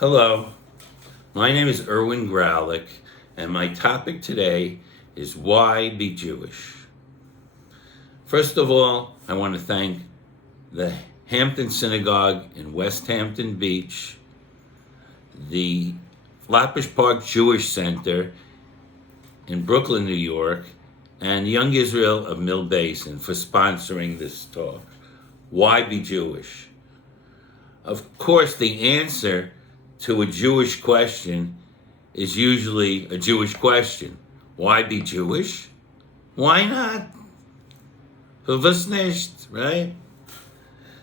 Hello, my name is Irwin Graulich, and my topic today is why be Jewish? First of all, I want to thank the Hampton Synagogue in West Hampton Beach, the Flatbush Park Jewish Center in Brooklyn, New York, and Young Israel of Mill Basin for sponsoring this talk. Why be Jewish? Of course, the answer to a Jewish question is usually a Jewish question. Why be Jewish? Why not? Für was nicht, right?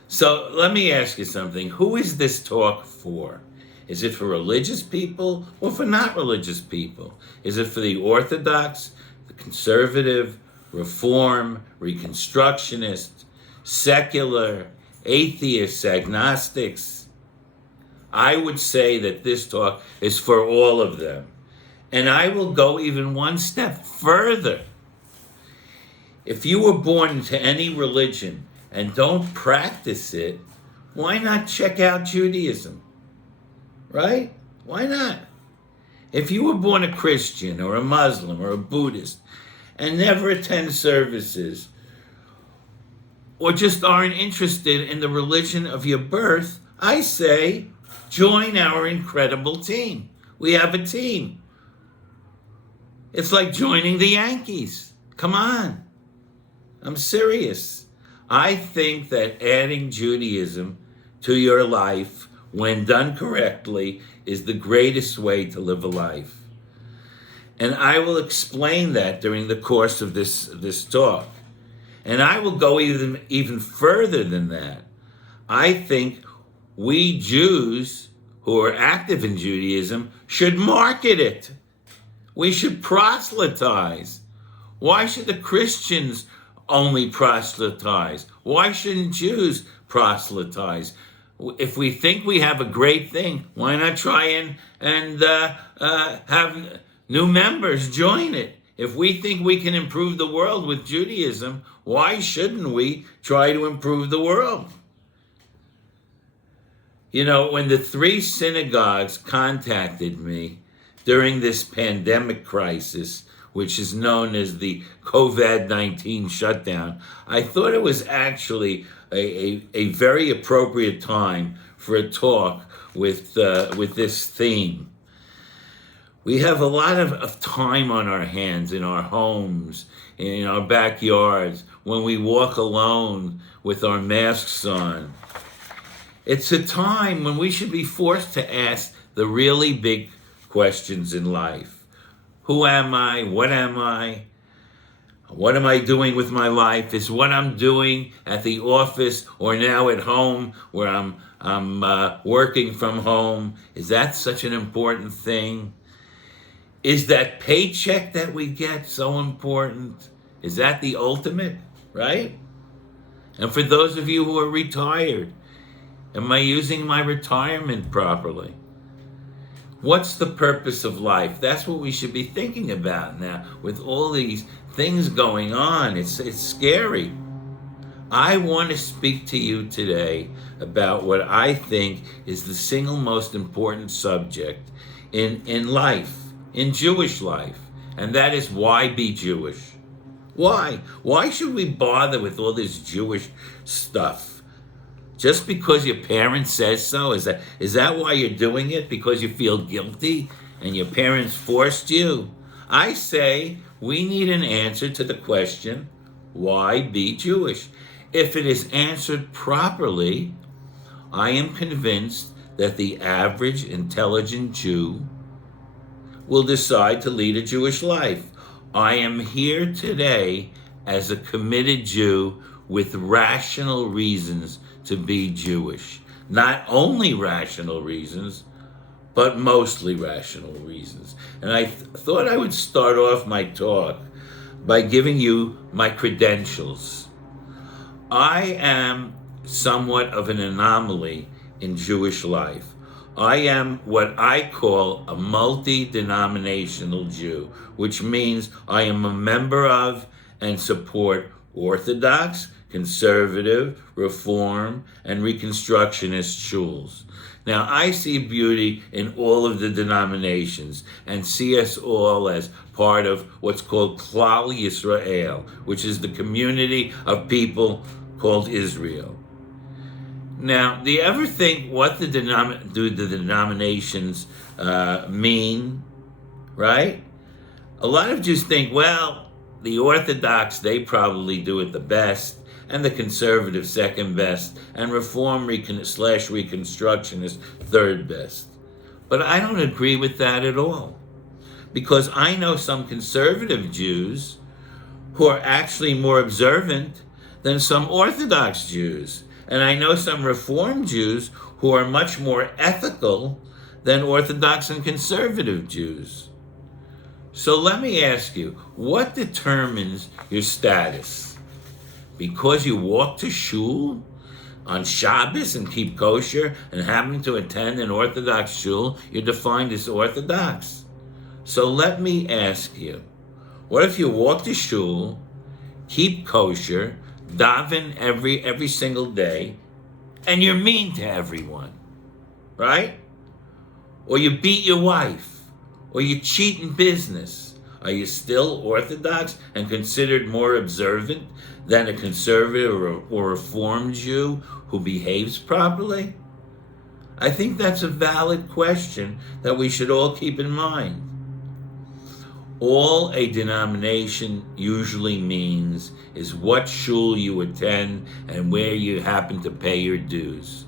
So let me ask you something. Who is this talk for? Is it for religious people or for not religious people? Is it for the Orthodox, the conservative, Reform, Reconstructionist, secular, atheists, agnostics? I would say that this talk is for all of them. And I will go even one step further. If you were born into any religion and don't practice it, why not check out Judaism? Right? Why not? If you were born a Christian or a Muslim or a Buddhist and never attend services, or just aren't interested in the religion of your birth, I say, join our incredible team. We have a team. It's like joining the Yankees. Come on. I'm serious. I think that adding Judaism to your life, when done correctly, is the greatest way to live a life. And I will explain that during the course of this talk. And I will go even further than that. I think we Jews who are active in Judaism should market it. We should proselytize. Why should the Christians only proselytize? Why shouldn't Jews proselytize? If we think we have a great thing, why not try and have new members join it? If we think we can improve the world with Judaism, why shouldn't we try to improve the world? You know, when the 3 synagogues contacted me during this pandemic crisis, which is known as the COVID-19 shutdown, I thought it was actually a very appropriate time for a talk with this theme. We have a lot of time on our hands in our homes, in our backyards, when we walk alone with our masks on. It's a time when we should be forced to ask the really big questions in life. Who am I? What am I? What am I doing with my life? Is what I'm doing at the office or now at home where I'm working from home, is that such an important thing? Is that paycheck that we get so important? Is that the ultimate, right? And for those of you who are retired, am I using my retirement properly? What's the purpose of life? That's what we should be thinking about now with all these things going on. It's scary. I want to speak to you today about what I think is the single most important subject in life, in Jewish life, and that is why be Jewish? Why? Why should we bother with all this Jewish stuff? Just because your parents says so? Is that why you're doing it? Because you feel guilty and your parents forced you? I say we need an answer to the question, why be Jewish? If it is answered properly, I am convinced that the average intelligent Jew will decide to lead a Jewish life. I am here today as a committed Jew with rational reasons to be Jewish. Not only rational reasons, but mostly rational reasons. And I thought I would start off my talk by giving you my credentials. I am somewhat of an anomaly in Jewish life. I am what I call a multi-denominational Jew, which means I am a member of and support Orthodox, conservative, Reform, and Reconstructionist shuls. Now, I see beauty in all of the denominations and see us all as part of what's called Klal Yisrael, which is the community of people called Israel. Now, do you ever think what do the denominations mean, right? A lot of Jews think, well, the Orthodox, they probably do it the best, and the conservative second best, and Reform slash Reconstructionist third best. But I don't agree with that at all, because I know some conservative Jews who are actually more observant than some Orthodox Jews. And I know some Reform Jews who are much more ethical than Orthodox and conservative Jews. So let me ask you, what determines your status? Because you walk to shul on Shabbos and keep kosher and happen to attend an Orthodox shul, you're defined as Orthodox. So let me ask you, what if you walk to shul, keep kosher, daven every single day, and you're mean to everyone, right? Or you beat your wife, or you cheat in business? Are you still Orthodox and considered more observant than a conservative or Reformed Jew who behaves properly? I think that's a valid question that we should all keep in mind. All a denomination usually means is what shul you attend and where you happen to pay your dues.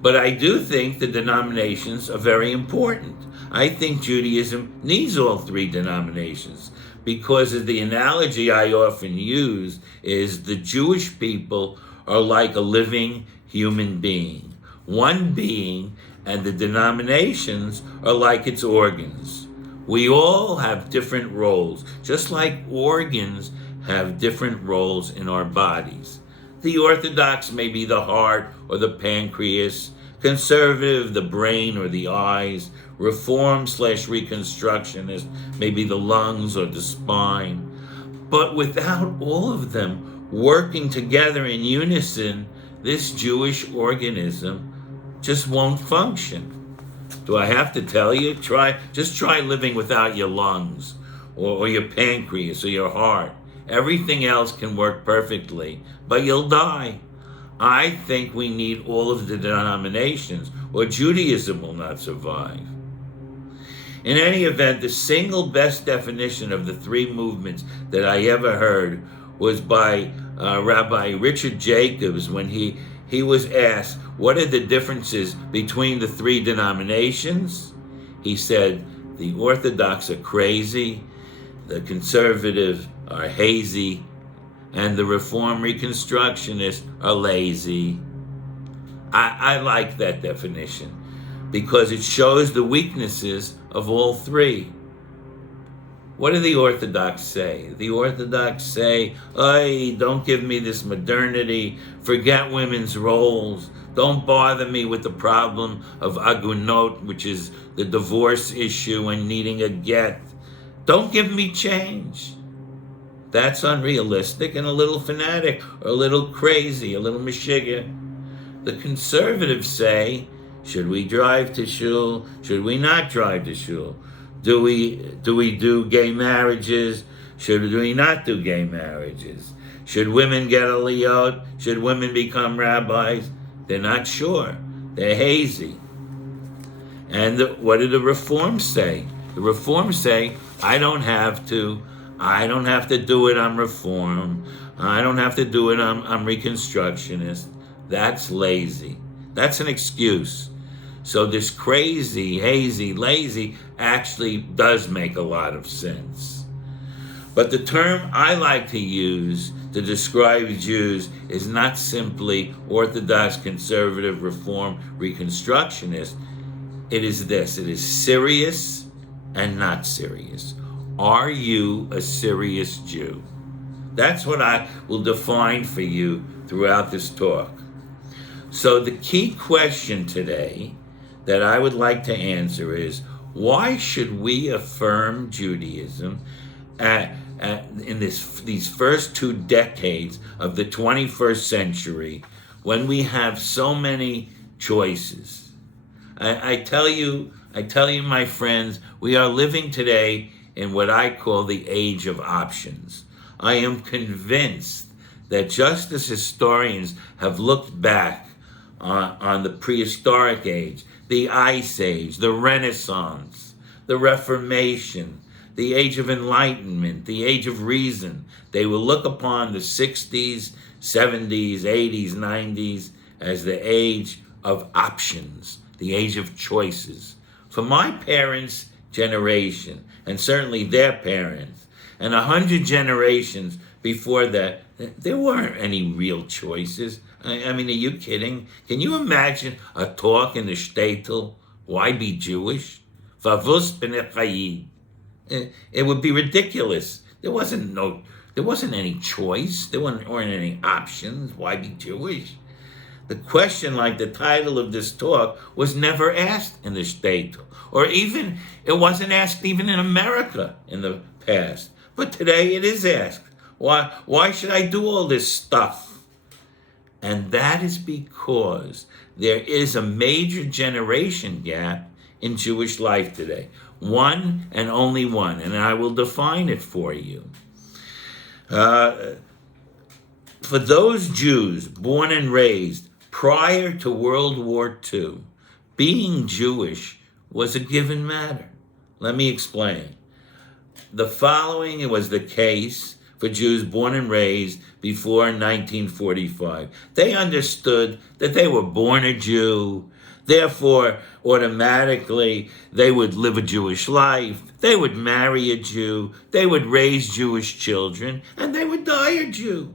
But I do think the denominations are very important. I think Judaism needs all three denominations because of the analogy I often use is the Jewish people are like a living human being, one being, and the denominations are like its organs. We all have different roles, just like organs have different roles in our bodies. The Orthodox may be the heart or the pancreas, conservative, the brain or the eyes, Reform slash Reconstructionist, maybe the lungs or the spine. But without all of them working together in unison, this Jewish organism just won't function. Do I have to tell you? Just try living without your lungs or your pancreas or your heart. Everything else can work perfectly, but you'll die. I think we need all of the denominations, or Judaism will not survive. In any event, the single best definition of the three movements that I ever heard was by Rabbi Richard Jacobs when he was asked, what are the differences between the three denominations? He said, the Orthodox are crazy, the conservative are hazy, and the Reform Reconstructionists are lazy. I like that definition because it shows the weaknesses of all three. What do the Orthodox say? The Orthodox say, "Hey, don't give me this modernity, forget women's roles, don't bother me with the problem of agunot, which is the divorce issue and needing a get. Don't give me change." That's unrealistic and a little fanatic, or a little crazy, a little meshiga. The conservatives say, should we drive to shul? Should we not drive to shul? Do we do gay marriages? Should we not do gay marriages? Should women get aliyot? Should women become rabbis? They're not sure. They're hazy. And what do the Reforms say? The Reforms say, I don't have to do it on Reform. I don't have to do it on Reconstructionist. That's lazy. That's an excuse. So this crazy, hazy, lazy actually does make a lot of sense. But the term I like to use to describe Jews is not simply Orthodox, conservative, Reform, Reconstructionist. It is this. It is serious and not serious. Are you a serious Jew? That's what I will define for you throughout this talk. So the key question today that I would like to answer is, why should we affirm Judaism in these first 2 decades of the 21st century when we have so many choices? I tell you, my friends, we are living today in what I call the age of options. I am convinced that just as historians have looked back on the prehistoric age, the Ice Age, the Renaissance, the Reformation, the Age of Enlightenment, the Age of Reason, they will look upon the 60s, 70s, 80s, 90s as the age of options, the age of choices. For my parents' generation, and certainly their parents, and 100 generations before that, there weren't any real choices. I mean, are you kidding? Can you imagine a talk in the shtetl, why be Jewish? Favus b'nei. It would be ridiculous. There wasn't any choice. There weren't any options. Why be Jewish? The question, like the title of this talk, was never asked in the shtetl, or even it wasn't asked even in America in the past. But today it is asked. Why should I do all this stuff? And that is because there is a major generation gap in Jewish life today. One and only one, and I will define it for you. For those Jews born and raised prior to World War II, being Jewish was a given matter. Let me explain. The following was the case for Jews born and raised before 1945. They understood that they were born a Jew, therefore automatically they would live a Jewish life, they would marry a Jew, they would raise Jewish children, and they would die a Jew.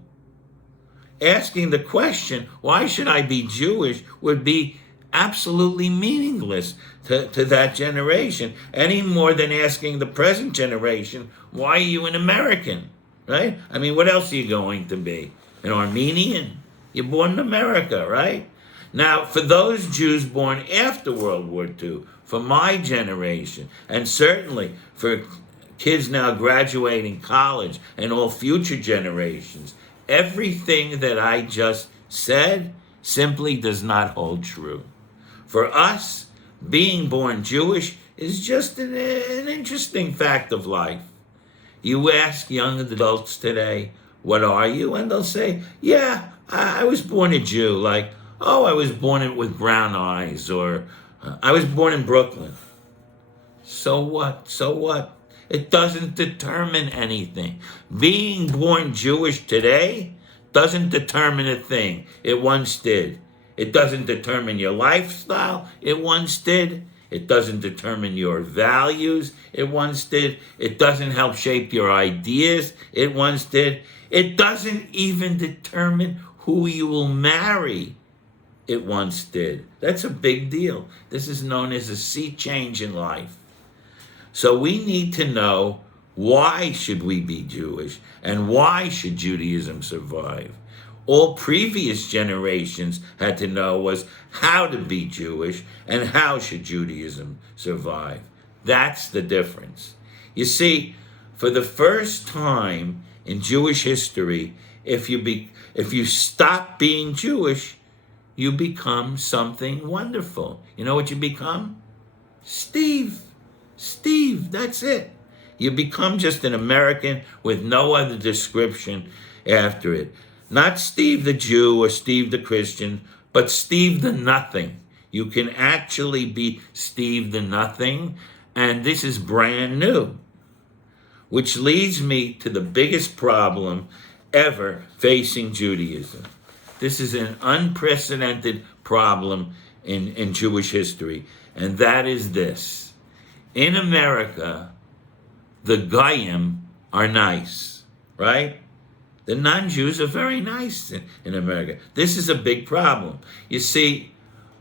Asking the question, why should I be Jewish, would be absolutely meaningless to that generation, any more than asking the present generation, why are you an American, right? I mean, what else are you going to be? An Armenian? You're born in America, right? Now, for those Jews born after World War II, for my generation, and certainly for kids now graduating college and all future generations, everything that I just said simply does not hold true. For us, being born Jewish is just an interesting fact of life. You ask young adults today, what are you? And they'll say, yeah, I was born a Jew. Like, oh, I was born with brown eyes, or I was born in Brooklyn. So what? So what? It doesn't determine anything. Being born Jewish today doesn't determine a thing. It once did. It doesn't determine your lifestyle. It once did. It doesn't determine your values. It once did. It doesn't help shape your ideas. It once did. It doesn't even determine who you will marry. It once did. That's a big deal. This is known as a sea change in life. So we need to know, why should we be Jewish, and why should Judaism survive? All previous generations had to know was how to be Jewish and how should Judaism survive. That's the difference. You see, for the first time in Jewish history, if you stop being Jewish, you become something wonderful. You know what you become? Steve, that's it. You become just an American with no other description after it. Not Steve the Jew or Steve the Christian, but Steve the Nothing. You can actually be Steve the Nothing, and this is brand new. Which leads me to the biggest problem ever facing Judaism. This is an unprecedented problem in Jewish history, and that is this. In America, the Goyim are nice, right? The non-Jews are very nice in America. This is a big problem. You see,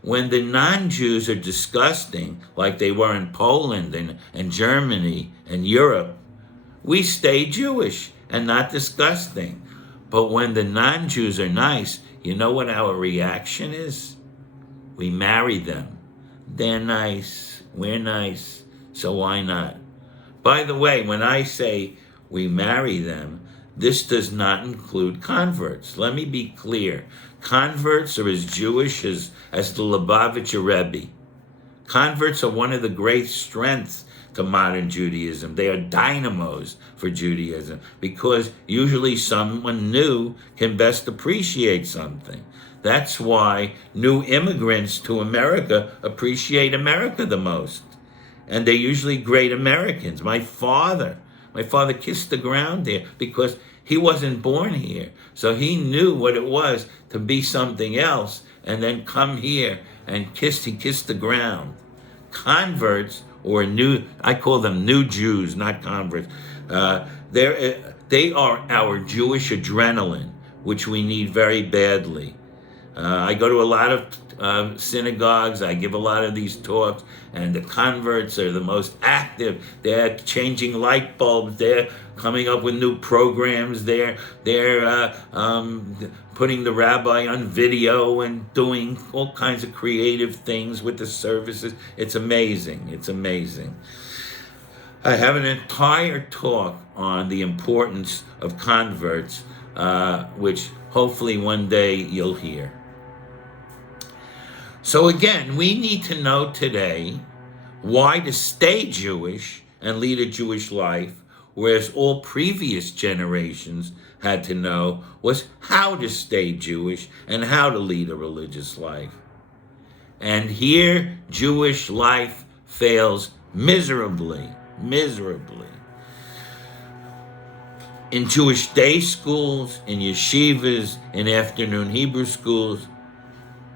when the non-Jews are disgusting, like they were in Poland and Germany and Europe, we stay Jewish and not disgusting. But when the non-Jews are nice, you know what our reaction is? We marry them. They're nice, we're nice, so why not? By the way, when I say we marry them, this does not include converts. Let me be clear. Converts are as Jewish as the Lubavitcher Rebbe. Converts are one of the great strengths to modern Judaism. They are dynamos for Judaism because usually someone new can best appreciate something. That's why new immigrants to America appreciate America the most. And they're usually great Americans. My father kissed the ground there because he wasn't born here. So he knew what it was to be something else and then come here and he kissed the ground. Converts, or I call them new Jews, not converts. They are our Jewish adrenaline, which we need very badly. I go to a lot of synagogues. I give a lot of these talks, and the converts are the most active. They're changing light bulbs. They're coming up with new programs. They're putting the rabbi on video and doing all kinds of creative things with the services. It's amazing. It's amazing. I have an entire talk on the importance of converts, which hopefully one day you'll hear. So again, we need to know today why to stay Jewish and lead a Jewish life, whereas all previous generations had to know was how to stay Jewish and how to lead a religious life. And here, Jewish life fails miserably. In Jewish day schools, in yeshivas, in afternoon Hebrew schools,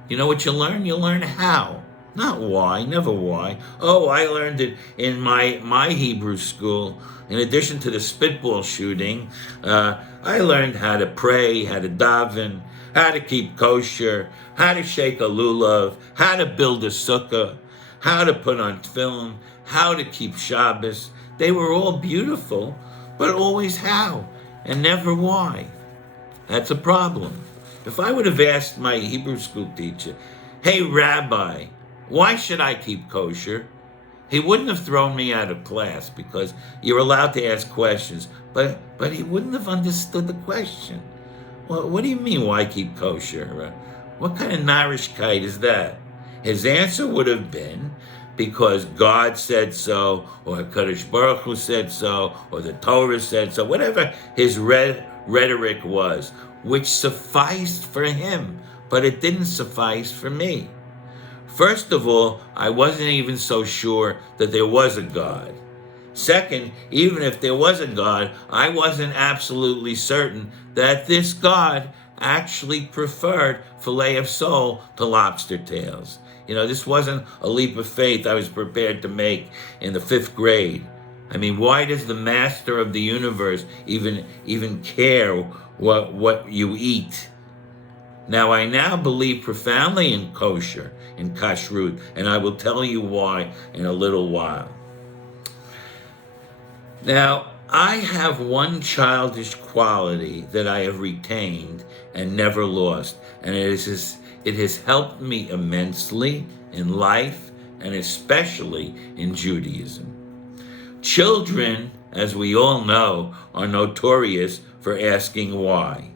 you know what you learn? You learn how. Not why, never why. Oh, I learned it in my Hebrew school. In addition to the spitball shooting, I learned how to pray, how to daven, how to keep kosher, how to shake a lulav, how to build a sukkah, how to put on tefillin, how to keep Shabbos. They were all beautiful, but always how, and never why. That's a problem. If I would have asked my Hebrew school teacher, hey, Rabbi, why should I keep kosher? He wouldn't have thrown me out of class because you're allowed to ask questions, but he wouldn't have understood the question. Well, what do you mean, why keep kosher? What kind of narishkeit is that? His answer would have been, because God said so, or Kadosh Baruch Hu said so, or the Torah said so, whatever his rhetoric was, which sufficed for him, but it didn't suffice for me. First of all, I wasn't even so sure that there was a God. Second, even if there was a God, I wasn't absolutely certain that this God actually preferred filet of sole to lobster tails. You know, this wasn't a leap of faith I was prepared to make in the 5th grade. I mean, why does the master of the universe even care what you eat? Now, I now believe profoundly in kosher, in Kashrut, and I will tell you why in a little while. Now, I have one childish quality that I have retained and never lost, and it has helped me immensely in life and especially in Judaism. Children, as we all know, are notorious for asking why.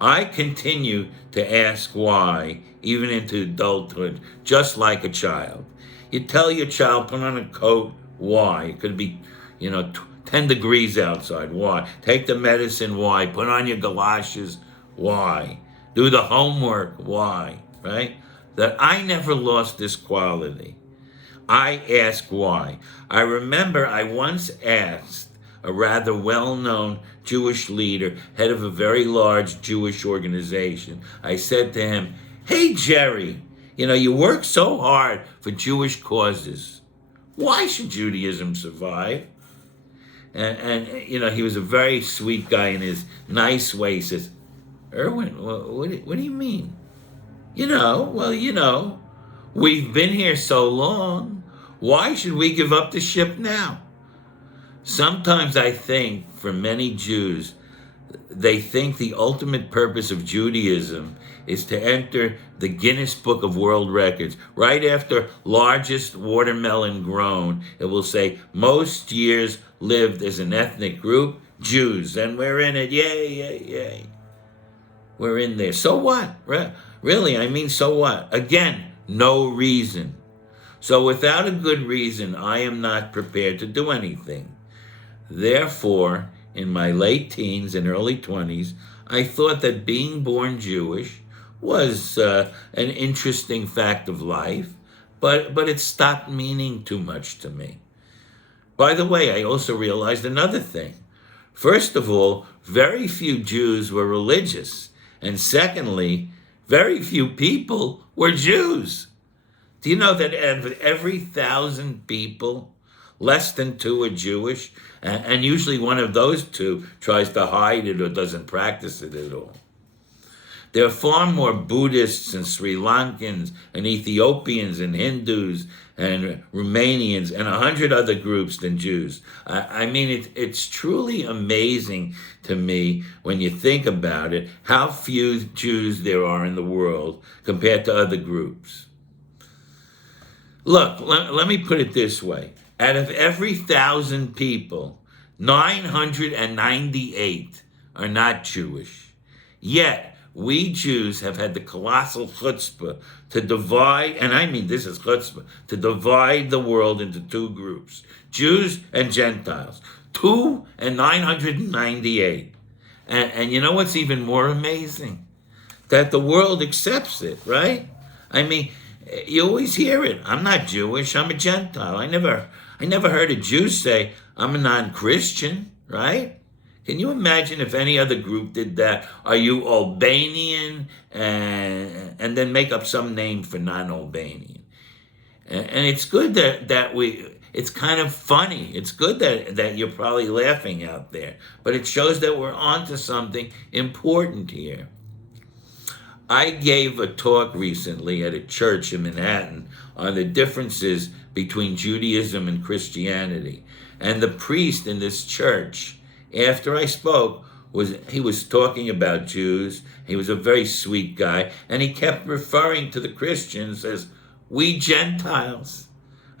I continue to ask why, even into adulthood, just like a child. You tell your child, put on a coat, why? It could be, 10 degrees outside, why? Take the medicine, why? Put on your galoshes, why? Do the homework, why? Right? That I never lost this quality. I ask why. I remember I once asked a rather well-known Jewish leader, head of a very large Jewish organization. I said to him, hey, Jerry, you work so hard for Jewish causes. Why should Judaism survive? And he was a very sweet guy in his nice way. He says, Irwin, what do you mean? We've been here so long. Why should we give up the ship now? Sometimes I think for many Jews, they think the ultimate purpose of Judaism is to enter the Guinness Book of World Records. Right after largest watermelon grown, it will say most years lived as an ethnic group, Jews, and we're in it. Yay, yay, yay. We're in there. So what? Really, so what? Again, no reason. So without a good reason, I am not prepared to do anything. Therefore, in my late teens and early 20s, I thought that being born Jewish was an interesting fact of life, but it stopped meaning too much to me. By the way, I also realized another thing. First of all, very few Jews were religious. And secondly, very few people were Jews. Do you know that out of every 1,000 people, less than 2 are Jewish? And usually one of those 2 tries to hide it or doesn't practice it at all. There are far more Buddhists and Sri Lankans and Ethiopians and Hindus and Romanians and 100 other groups than Jews. I mean, it's truly amazing to me when you think about it, how few Jews there are in the world compared to other groups. Look, let me put it this way. Out of every 1,000 people, 998 are not Jewish. Yet, we Jews have had the colossal chutzpah to divide, and I mean this is chutzpah, to divide the world into 2 groups, Jews and Gentiles. 2 and 998. And you know what's even more amazing? That the world accepts it, right? I mean, you always hear it. I'm not Jewish, I'm a Gentile. I never heard a Jew say, I'm a non-Christian, right? Can you imagine if any other group did that? Are you Albanian? And then make up some name for non-Albanian. And it's good that it's kind of funny. It's good that you're probably laughing out there. But it shows that we're onto something important here. I gave a talk recently at a church in Manhattan on the differences between Judaism and Christianity. And the priest in this church, after I spoke, he was talking about Jews. He was a very sweet guy, and he kept referring to the Christians as we Gentiles.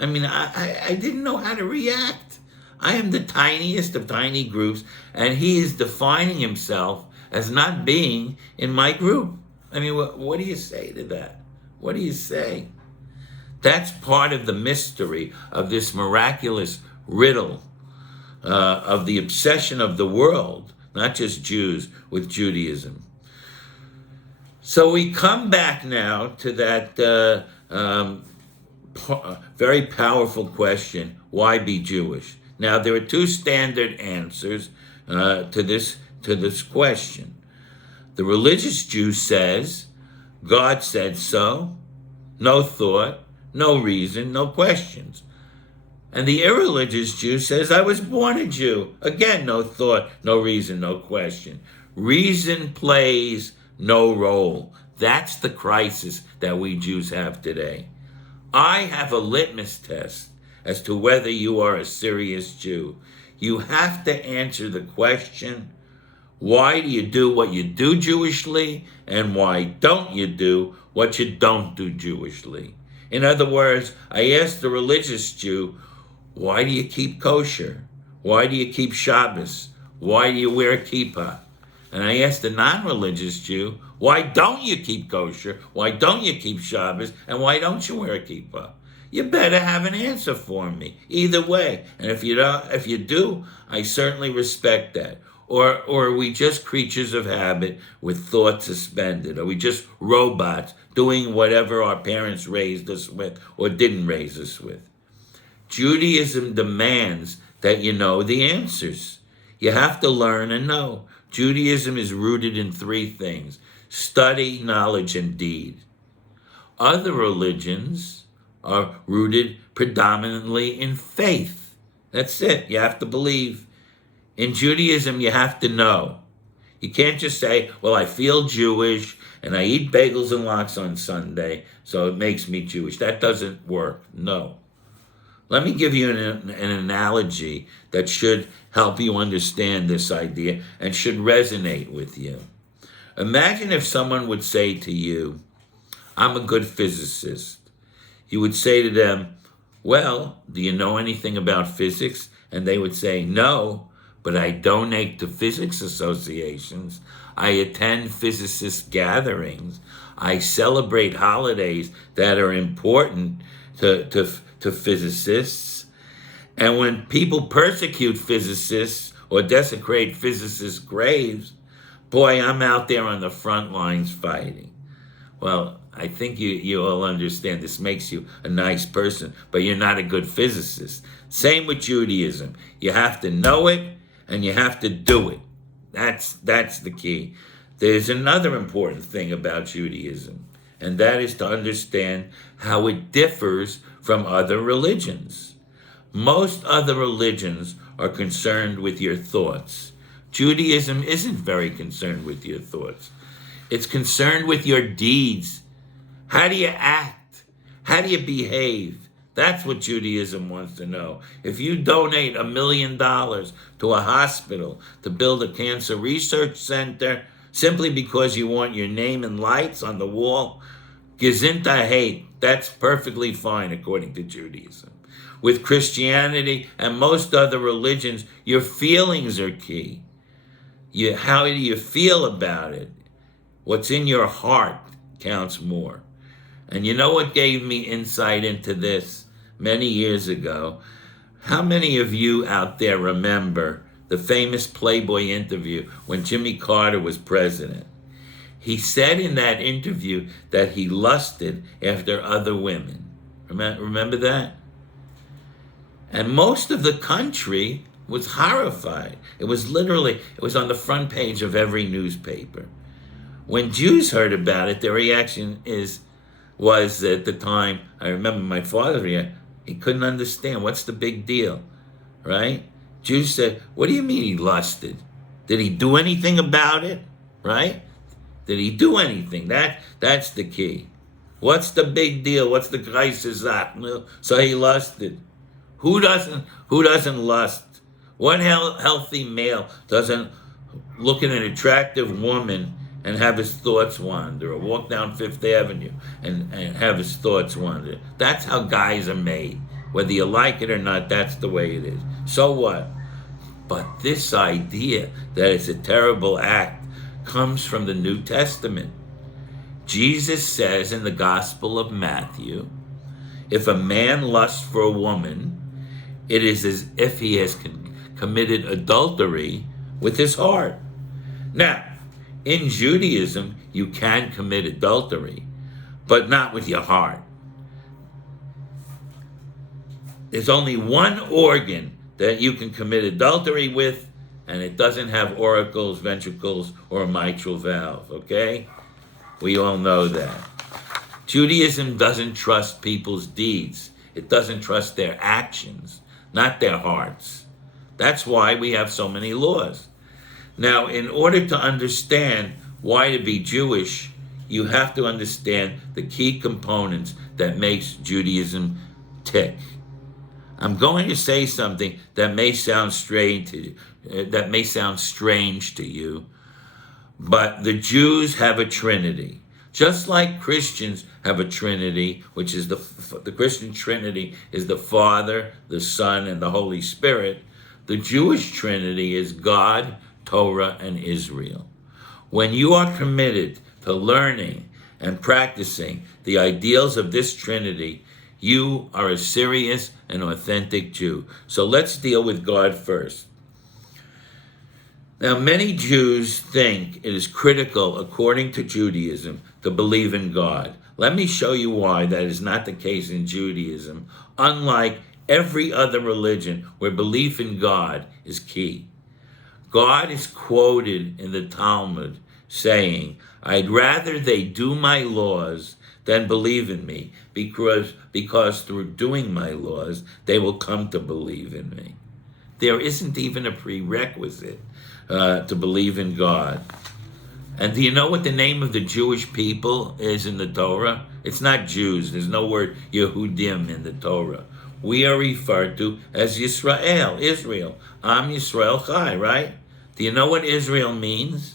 I mean, I didn't know how to react. I am the tiniest of tiny groups, and he is defining himself as not being in my group. I mean, what do you say to that? What do you say? That's part of the mystery of this miraculous riddle of the obsession of the world, not just Jews, with Judaism. So we come back now to that very powerful question, why be Jewish? Now, there are 2 standard answers to this question. The religious Jew says, God said so, no thought, no reason, no questions. And the irreligious Jew says, I was born a Jew. Again, no thought, no reason, no question. Reason plays no role. That's the crisis that we Jews have today. I have a litmus test as to whether you are a serious Jew. You have to answer the question, why do you do what you do Jewishly, and why don't you do what you don't do Jewishly? In other words, I asked the religious Jew, why do you keep kosher? Why do you keep Shabbos? Why do you wear a kippah? And I asked the non-religious Jew, why don't you keep kosher? Why don't you keep Shabbos? And why don't you wear a kippah? You better have an answer for me, either way. And if you do, I certainly respect that. Or are we just creatures of habit with thought suspended? Are we just robots doing whatever our parents raised us with or didn't raise us with? Judaism demands that you know the answers. You have to learn and know. Judaism is rooted in 3 things: study, knowledge, and deed. Other religions are rooted predominantly in faith. That's it. You have to believe. In Judaism, you have to know. You can't just say, well, I feel Jewish and I eat bagels and lox on Sunday, so it makes me Jewish. That doesn't work. No. Let me give you an analogy that should help you understand this idea and should resonate with you. Imagine if someone would say to you, I'm a good physicist. You would say to them, well, do you know anything about physics? And they would say, no, but I donate to physics associations. I attend physicist gatherings. I celebrate holidays that are important. to physicists. And when people persecute physicists or desecrate physicists' graves, boy, I'm out there on the front lines fighting. Well, I think you all understand this makes you a nice person, but you're not a good physicist. Same with Judaism. You have to know it and you have to do it. That's the key. There's another important thing about Judaism, and that is to understand how it differs from other religions. Most other religions are concerned with your thoughts. Judaism isn't very concerned with your thoughts. It's concerned with your deeds. How do you act? How do you behave? That's what Judaism wants to know. If you donate $1 million to a hospital to build a cancer research center simply because you want your name and lights on the wall, Gesundheit hate, that's perfectly fine according to Judaism. With Christianity and most other religions, your feelings are key. How do you feel about it? What's in your heart counts more. And you know what gave me insight into this many years ago? How many of you out there remember the famous Playboy interview when Jimmy Carter was president? He said in that interview that he lusted after other women. Remember that? And most of the country was horrified. It was on the front page of every newspaper. When Jews heard about it, their reaction was at the time, I remember my father's reaction, he couldn't understand. What's the big deal, right? Jews said, what do you mean he lusted? Did he do anything about it, right? Did he do anything? That's the key. What's the big deal? What's the crisis? So he lusted. Who doesn't lust? What healthy male doesn't look at an attractive woman and have his thoughts wander, or walk down Fifth Avenue and have his thoughts wander? That's how guys are made. Whether you like it or not, that's the way it is. So what? But this idea that it's a terrible act comes from the New Testament. Jesus says in the Gospel of Matthew, if a man lusts for a woman, it is as if he has committed adultery with his heart. Now, in Judaism, you can commit adultery, but not with your heart. There's only one organ that you can commit adultery with, and it doesn't have auricles, ventricles, or a mitral valve, okay? We all know that. Judaism doesn't trust people's deeds. It doesn't trust their actions, not their hearts. That's why we have so many laws. Now, in order to understand why to be Jewish, you have to understand the key components that makes Judaism tick. I'm going to say something that may sound strange to you, but the Jews have a Trinity. Just like Christians have a Trinity, which is the Christian Trinity is the Father, the Son, and the Holy Spirit. The Jewish Trinity is God, Torah, and Israel. When you are committed to learning and practicing the ideals of this Trinity, you are a serious and authentic Jew. So let's deal with God first. Now, many Jews think it is critical, according to Judaism, to believe in God. Let me show you why that is not the case in Judaism, unlike every other religion where belief in God is key. God is quoted in the Talmud saying, I'd rather they do my laws than believe in me, because through doing my laws, they will come to believe in me. There isn't even a prerequisite to believe in God. And do you know what the name of the Jewish people is in the Torah? It's not Jews. There's no word Yehudim in the Torah. We are referred to as Yisrael, Israel. Am Yisrael Chai, right? Do you know what Israel means?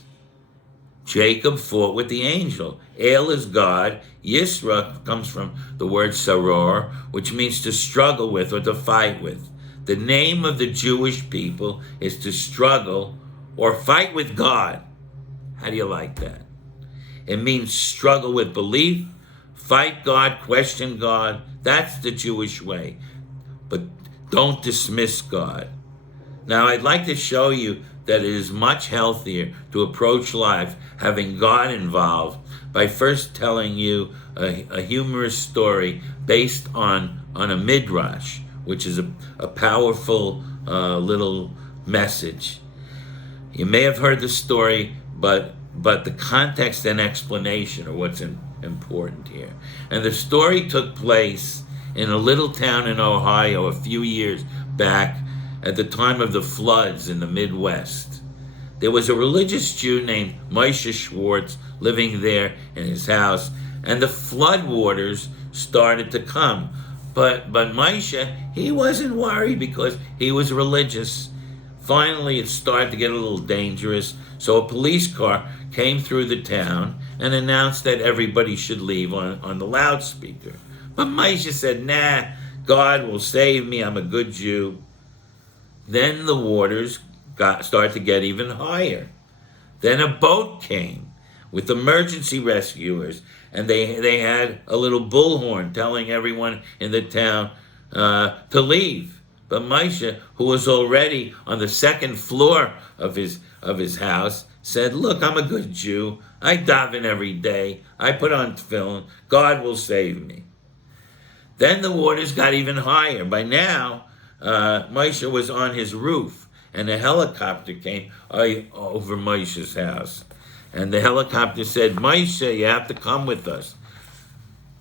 Jacob fought with the angel. El is God. Yisra comes from the word saror, which means to struggle with or to fight with. The name of the Jewish people is to struggle or fight with God. How do you like that? It means struggle with belief, Fight God, question God. That's the Jewish way. But don't dismiss God. Now, I'd like to show you that it is much healthier to approach life having God involved by first telling you a humorous story based on a midrash, which is a powerful little message. You may have heard the story, but the context and explanation are what's important here. And the story took place in a little town in Ohio a few years back at the time of the floods in the Midwest. There was a religious Jew named Moshe Schwartz living there in his house, and the flood waters started to come. But Moshe, he wasn't worried because he was religious. Finally, it started to get a little dangerous, so a police car came through the town and announced that everybody should leave on the loudspeaker. But Moshe said, nah, God will save me, I'm a good Jew. Then the waters started to get even higher. Then a boat came with emergency rescuers, and they had a little bullhorn telling everyone in the town to leave. But Moshe, who was already on the second floor of his house, said, look, I'm a good Jew. I daven every day. I put on tefillin. God will save me. Then the waters got even higher. By now, Moshe was on his roof, and a helicopter came over Moshe's house. And the helicopter said, Moshe, you have to come with us.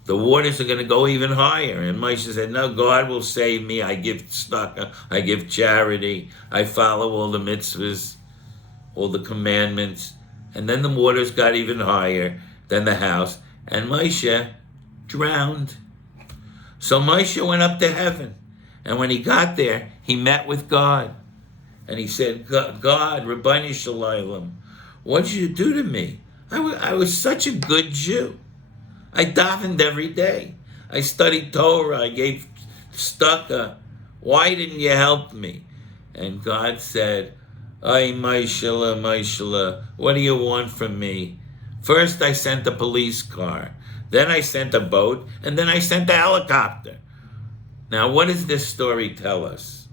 The waters are going to go even higher. And Moshe said, no, God will save me. I give tzedakah, I give charity, I follow all the mitzvahs, all the commandments. And then the waters got even higher than the house, and Moshe drowned. So Moshe went up to heaven, and when he got there, he met with God. And he said, God, Rabbeinu Shalom, what did you do to me? I was such a good Jew. I davened every day. I studied Torah. I gave tzedakah. Why didn't you help me? And God said, ay, Moshe, what do you want from me? First I sent a police car. Then I sent a boat. And then I sent a helicopter. Now, what does this story tell us?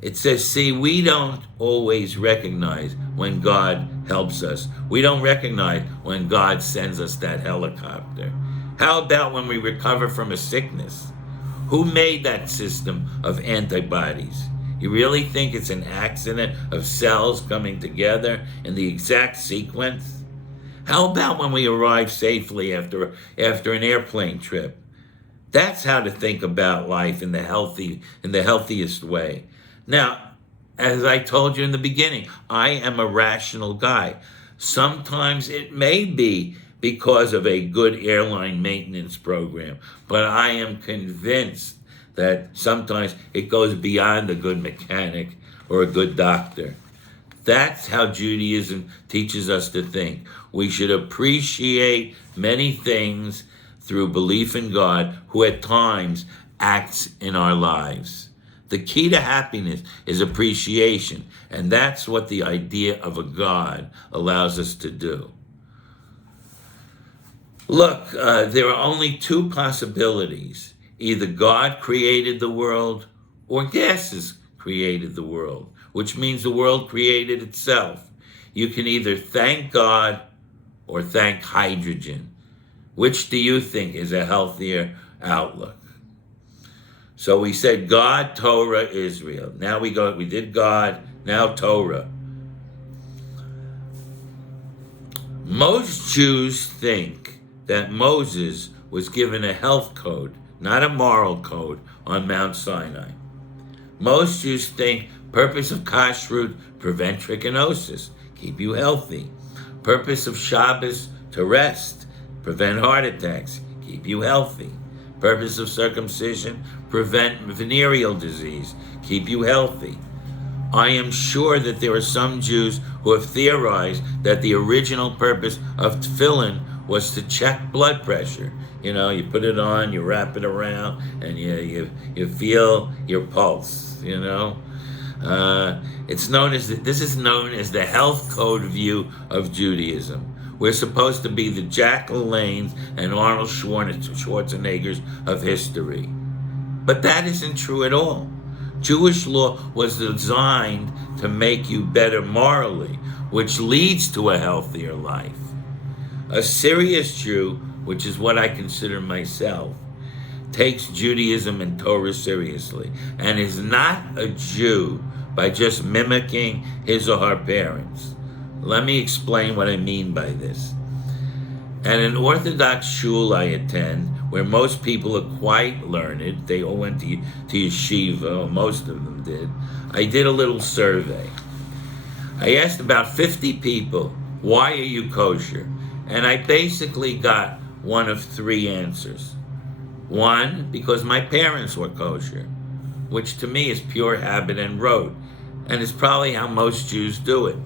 It says, see, we don't always recognize when God helps us. We don't recognize when God sends us that helicopter. How about when we recover from a sickness? Who made that system of antibodies? You really think it's an accident of cells coming together in the exact sequence? How about when we arrive safely after an airplane trip? That's how to think about life in the healthiest way. Now, as I told you in the beginning, I am a rational guy. Sometimes it may be because of a good airline maintenance program, but I am convinced that sometimes it goes beyond a good mechanic or a good doctor. That's how Judaism teaches us to think. We should appreciate many things through belief in God, who at times acts in our lives. The key to happiness is appreciation, and that's what the idea of a God allows us to do. Look, there are only two possibilities. Either God created the world or gases created the world, which means the world created itself. You can either thank God or thank hydrogen. Which do you think is a healthier outlook? So we said God, Torah, Israel. Now we did God, now Torah. Most Jews think that Moses was given a health code, not a moral code, on Mount Sinai. Most Jews think purpose of Kashrut, prevent trichinosis, keep you healthy. Purpose of Shabbos, to rest, prevent heart attacks, keep you healthy. Purpose of circumcision, prevent venereal disease, keep you healthy. I am sure that there are some Jews who have theorized that the original purpose of tefillin was to check blood pressure. You know, you put it on, you wrap it around, and you feel your pulse, you know. This is known as the health code view of Judaism, We're supposed to be the Jack LaLannes and Arnold Schwarzeneggers of history. But that isn't true at all. Jewish law was designed to make you better morally, which leads to a healthier life. A serious Jew, which is what I consider myself, takes Judaism and Torah seriously and is not a Jew by just mimicking his or her parents. Let me explain what I mean by this. At an Orthodox shul I attend, where most people are quite learned, they all went to yeshiva, or most of them did, I did a little survey. I asked about 50 people, why are you kosher? And I basically got one of three answers. One, because my parents were kosher, which to me is pure habit and rote, and is probably how most Jews do it.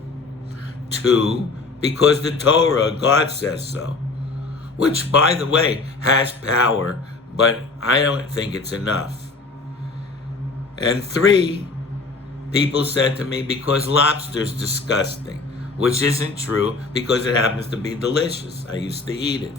Two, because the Torah, God says so, which, by the way, has power, but I don't think it's enough. And three, people said to me, because lobster's disgusting, which isn't true because it happens to be delicious. I used to eat it.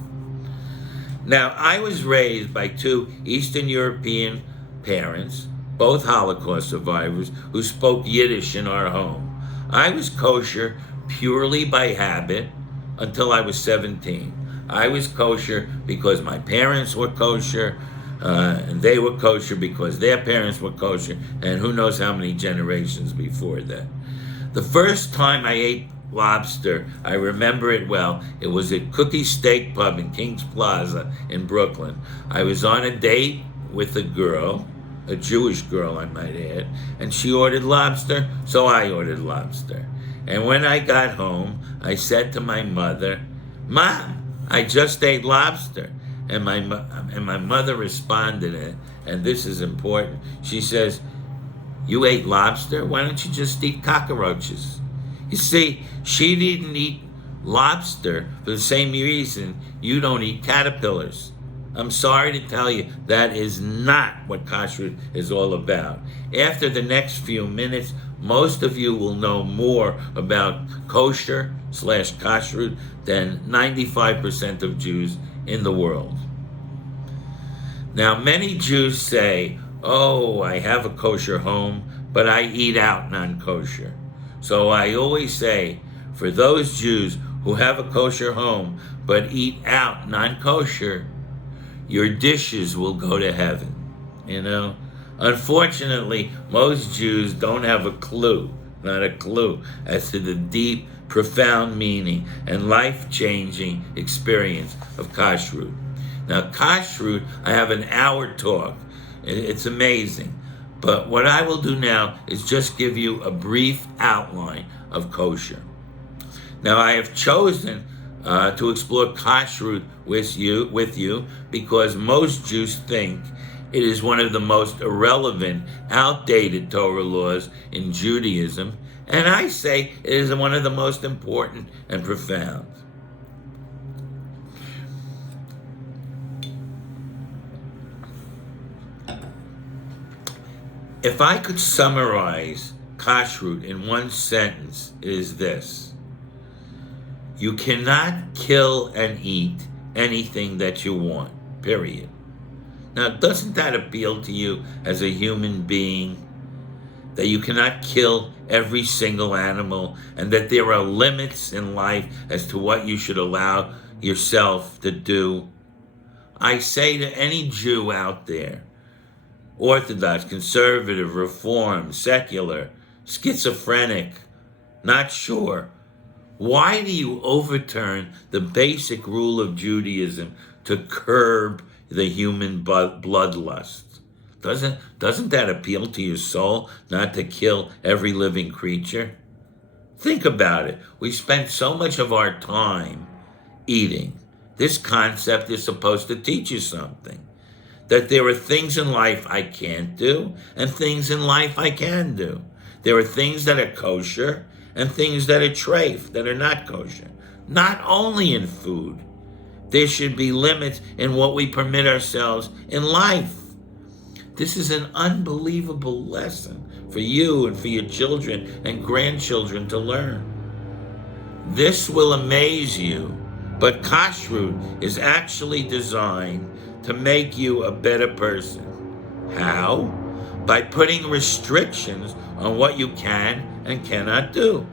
Now, I was raised by two Eastern European parents, both Holocaust survivors, who spoke Yiddish in our home. I was kosher purely by habit until I was 17. I was kosher because my parents were kosher, and they were kosher because their parents were kosher, and who knows how many generations before that. The first time I ate lobster, I remember it well. It was at Cookie Steak Pub in Kings Plaza in Brooklyn. I was on a date with a girl, a Jewish girl I might add, and she ordered lobster, so I ordered lobster. And when I got home, I said to my mother, "Mom, I just ate lobster." And my mother responded, and this is important, she says, "You ate lobster? Why don't you just eat cockroaches?" You see, she didn't eat lobster for the same reason you don't eat caterpillars. I'm sorry to tell you, that is not what Kashrut is all about. After the next few minutes, most of you will know more about kosher/Kashrut than 95% of Jews in the world. Now, many Jews say, "Oh, I have a kosher home, but I eat out non-kosher." So I always say, for those Jews who have a kosher home but eat out non-kosher, your dishes will go to heaven, you know? Unfortunately, most Jews don't have a clue, not a clue, as to the deep, profound meaning and life-changing experience of Kashrut. Now, Kashrut, I have an hour talk. It's amazing. But what I will do now is just give you a brief outline of kosher. Now, I have chosen to explore Kashrut with you because most Jews think it is one of the most irrelevant, outdated Torah laws in Judaism, and I say it is one of the most important and profound. If I could summarize Kashrut in one sentence, it is this: you cannot kill and eat anything that you want, period. Now, doesn't that appeal to you as a human being? That you cannot kill every single animal, and that there are limits in life as to what you should allow yourself to do? I say to any Jew out there, Orthodox, conservative, reform, secular, schizophrenic, not sure, why do you overturn the basic rule of Judaism to curb the human bloodlust? Doesn't that appeal to your soul, not to kill every living creature? Think about it. We spend so much of our time eating. This concept is supposed to teach you something. That there are things in life I can't do and things in life I can do. There are things that are kosher and things that are treif, that are not kosher. Not only in food. There should be limits in what we permit ourselves in life. This is an unbelievable lesson for you and for your children and grandchildren to learn. This will amaze you But Kashrut is actually designed to make you a better person. How? By putting restrictions on what you can and cannot do.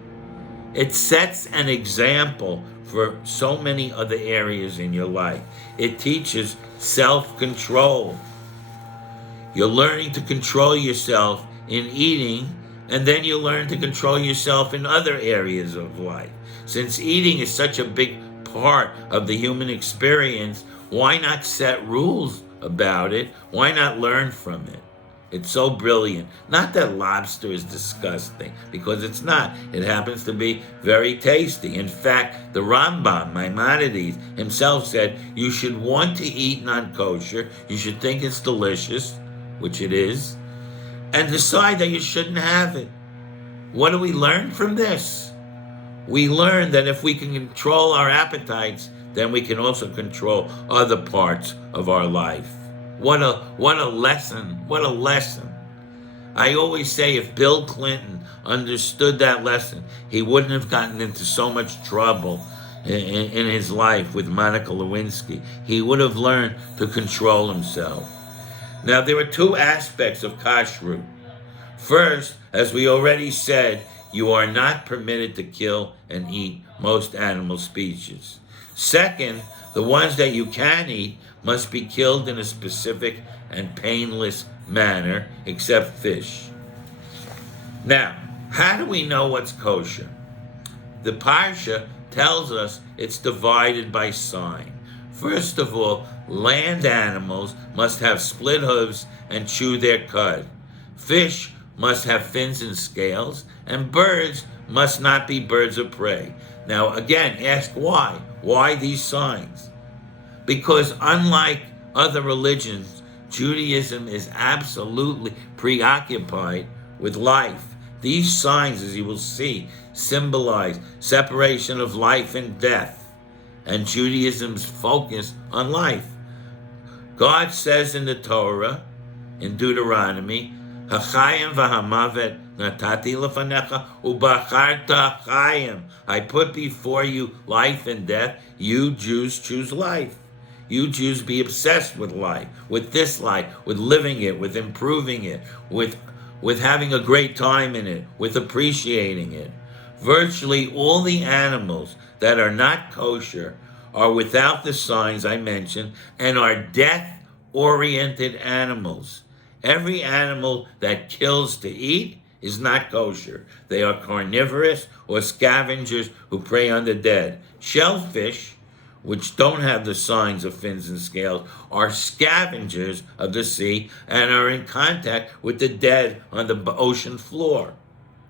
It sets an example for so many other areas in your life. It teaches self-control. You're learning to control yourself in eating, and then you learn to control yourself in other areas of life. Since eating is such a big part of the human experience, why not set rules about it? Why not learn from it? It's so brilliant. Not that lobster is disgusting, because it's not. It happens to be very tasty. In fact, the Rambam, Maimonides, himself said, you should want to eat non-kosher, you should think it's delicious, which it is, and decide that you shouldn't have it. What do we learn from this? We learn that if we can control our appetites, then we can also control other parts of our life. What a lesson. What a lesson. I always say if Bill Clinton understood that lesson, he wouldn't have gotten into so much trouble in his life with Monica Lewinsky. He would have learned to control himself. Now, there are two aspects of Kashrut. First, as we already said, you are not permitted to kill and eat most animal species. Second, the ones that you can eat must be killed in a specific and painless manner, except fish. Now, how do we know what's kosher? The Parsha tells us it's divided by sign. First of all, land animals must have split hooves and chew their cud. Fish must have fins and scales, and birds must not be birds of prey. Now, again, ask why. Why these signs? Because unlike other religions, Judaism is absolutely preoccupied with life. These signs, as you will see, symbolize separation of life and death, and Judaism's focus on life. God says in the Torah, in Deuteronomy, "Hachayim v'hamavet natati lefanecha ubacharta chayim." I put before you life and death. You Jews choose life. You Jews be obsessed with life, with this life, with living it, with improving it, with having a great time in it, with appreciating it. Virtually all the animals that are not kosher are without the signs I mentioned and are death-oriented animals. Every animal that kills to eat is not kosher. They are carnivorous or scavengers who prey on the dead. Shellfish, which don't have the signs of fins and scales, are scavengers of the sea and are in contact with the dead on the ocean floor,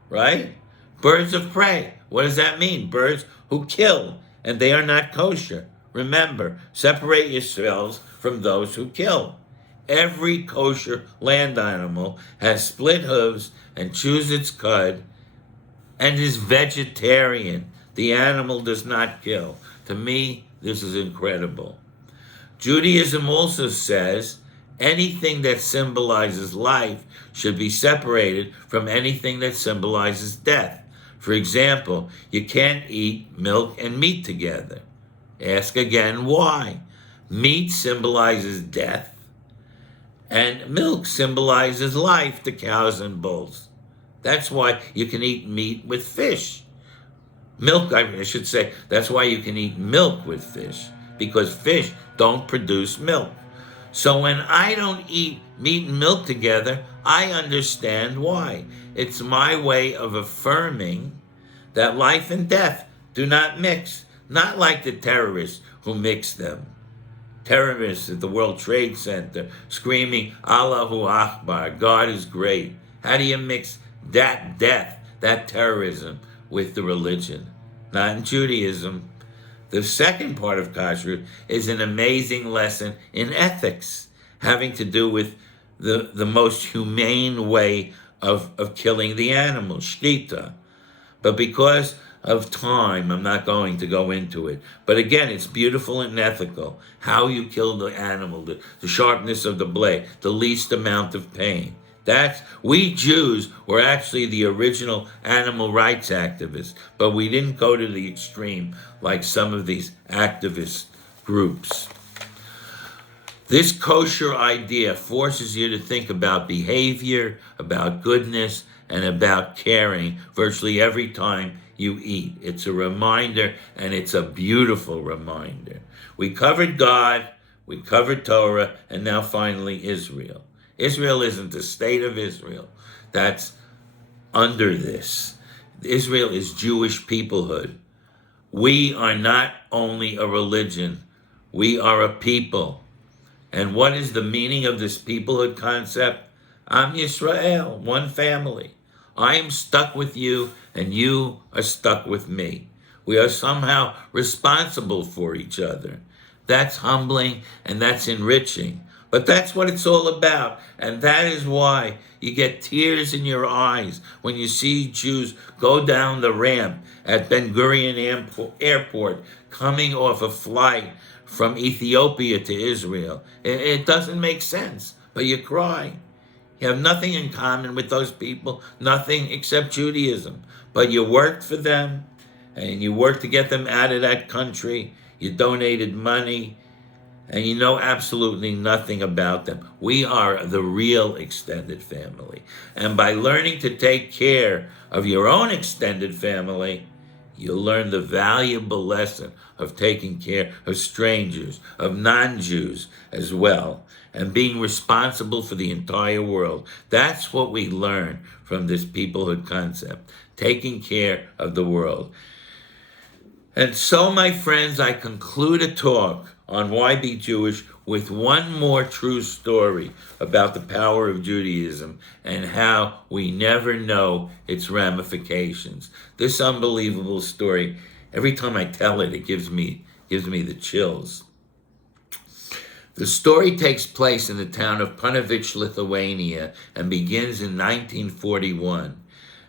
right? Birds of prey, what does that mean? Birds who kill, and they are not kosher. Remember, separate yourselves from those who kill. Every kosher land animal has split hooves and chews its cud and is vegetarian. The animal does not kill. To me, this is incredible. Judaism also says anything that symbolizes life should be separated from anything that symbolizes death. For example, you can't eat milk and meat together. Ask again why. Meat symbolizes death, and milk symbolizes life to cows and bulls. That's why you can eat meat with fish. Milk, I should say, that's why you can eat milk with fish, because fish don't produce milk. So when I don't eat meat and milk together, I understand why. It's my way of affirming that life and death do not mix, not like the terrorists who mix them. Terrorists at the World Trade Center screaming, Allahu Akbar, God is great. How do you mix that death, that terrorism, with the religion? Not in Judaism. The second part of Kashrut is an amazing lesson in ethics, having to do with the most humane way of killing the animal, shkita. But because of time, I'm not going to go into it. But again, it's beautiful and ethical. How you kill the animal, the sharpness of the blade, the least amount of pain. We Jews were actually the original animal rights activists, but we didn't go to the extreme like some of these activist groups. This kosher idea forces you to think about behavior, about goodness, and about caring virtually every time you eat. It's a reminder, and it's a beautiful reminder. We covered God, we covered Torah, and now finally Israel. Israel isn't the state of Israel. That's under this. Israel is Jewish peoplehood. We are not only a religion, we are a people. And what is the meaning of this peoplehood concept? Am Yisrael, one family. I am stuck with you, and you are stuck with me. We are somehow responsible for each other. That's humbling, and that's enriching. But that's what it's all about, and that is why you get tears in your eyes when you see Jews go down the ramp at Ben Gurion Airport coming off a flight from Ethiopia to Israel. It doesn't make sense, but you cry. You have nothing in common with those people, nothing except Judaism. But you worked for them, and you worked to get them out of that country. You donated money, and you know absolutely nothing about them. We are the real extended family. And by learning to take care of your own extended family, you'll learn the valuable lesson of taking care of strangers, of non-Jews as well, and being responsible for the entire world. That's what we learn from this peoplehood concept, taking care of the world. And so, my friends, I conclude a talk on why be Jewish with one more true story about the power of Judaism and how we never know its ramifications. This unbelievable story, every time I tell it, it gives me the chills. The story takes place in the town of Punovich, Lithuania, and begins in 1941.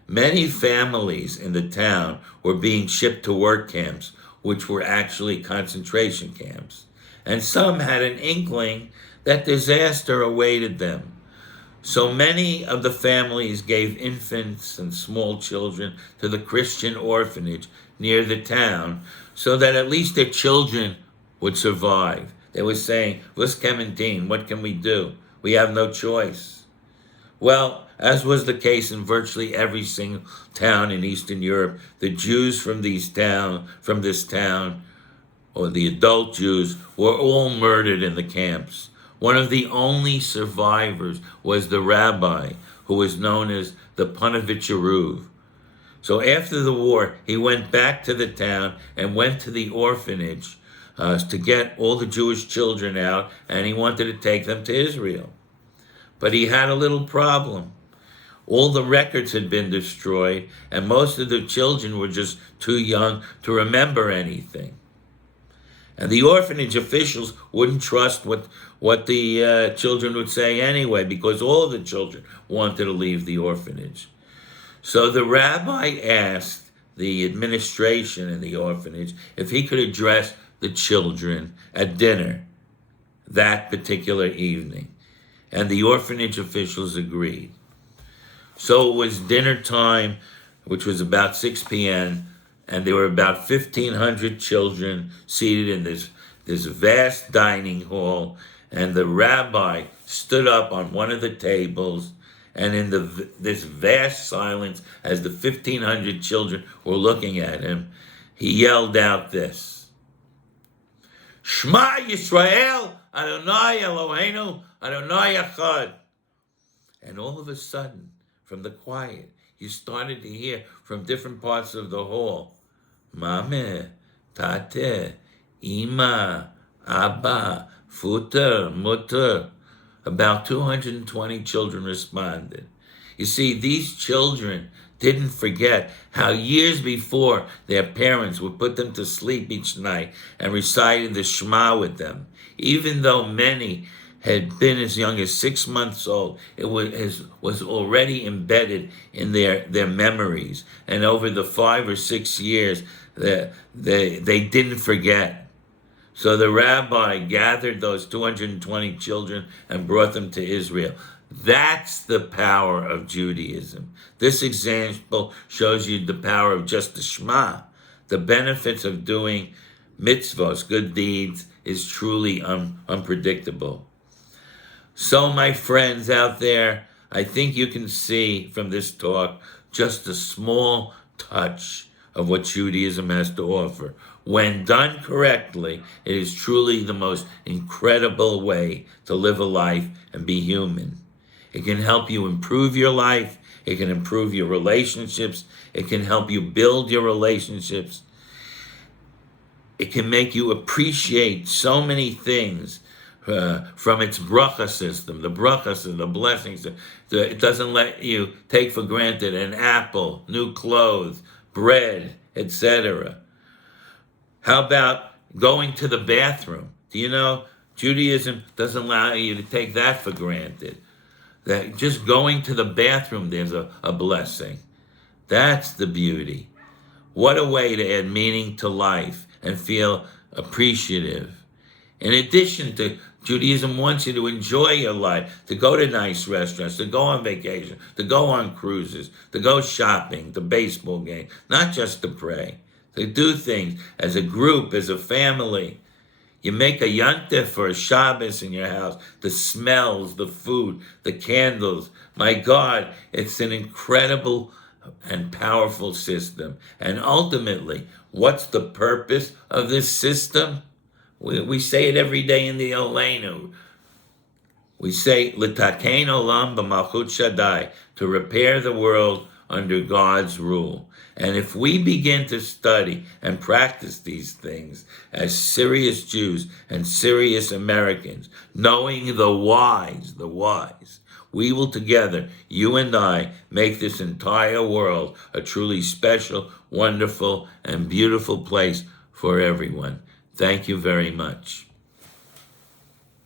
Many families in the town were being shipped to work camps, which were actually concentration camps. And some had an inkling that disaster awaited them. So many of the families gave infants and small children to the Christian orphanage near the town so that at least their children would survive. They were saying, "What's Kementin? What can we do? We have no choice." Well, as was the case in virtually every single town in Eastern Europe, the Jews from this town, or the adult Jews, were all murdered in the camps. One of the only survivors was the rabbi, who was known as the Punovich Eruv. So after the war, he went back to the town and went to the orphanage to get all the Jewish children out, and he wanted to take them to Israel. But he had a little problem. All the records had been destroyed, and most of the children were just too young to remember anything. And the orphanage officials wouldn't trust what the children would say anyway, because all of the children wanted to leave the orphanage. So the rabbi asked the administration in the orphanage if he could address the children at dinner that particular evening. And the orphanage officials agreed. So it was dinner time, which was about 6 p.m., and there were about 1,500 children seated in this vast dining hall, and the rabbi stood up on one of the tables, and in this vast silence, as the 1,500 children were looking at him, he yelled out this: "Shema Yisrael, Adonai Eloheinu, Adonai Echad." And all of a sudden, from the quiet, you started to hear from different parts of the hall, "Mame, Tate, Ima, Abba, Futer, Mutter." About 220 children responded. You see, these children didn't forget how years before their parents would put them to sleep each night and recited the Shema with them. Even though many had been as young as 6 months old, it was already embedded in their memories. And over the 5 or 6 years, they didn't forget. So the rabbi gathered those 220 children and brought them to Israel. That's the power of Judaism. This example shows you the power of just the Shema. The benefits of doing mitzvos, good deeds, is truly unpredictable. So, my friends out there, I think you can see from this talk just a small touch of what Judaism has to offer. When done correctly, it is truly the most incredible way to live a life and be human. It can help you improve your life. It can improve your relationships. It can help you build your relationships. It can make you appreciate so many things from its bracha system, the brachas and the blessings. It doesn't let you take for granted an apple, new clothes, bread, etc. How about going to the bathroom? Do you know Judaism doesn't allow you to take that for granted? That just going to the bathroom, there's a blessing. That's the beauty. What a way to add meaning to life and feel appreciative. In addition to Judaism wants you to enjoy your life, to go to nice restaurants, to go on vacation, to go on cruises, to go shopping, to baseball games, not just to pray, to do things as a group, as a family. You make a yontif or a Shabbos in your house, the smells, the food, the candles. My God, it's an incredible and powerful system. And ultimately, what's the purpose of this system? We say it every day in the Olenu. We say, L'takein olam b'malchut Shaddai, to repair the world under God's rule. And if we begin to study and practice these things as serious Jews and serious Americans, knowing the whys, we will together, you and I, make this entire world a truly special, wonderful, and beautiful place for everyone. Thank you very much.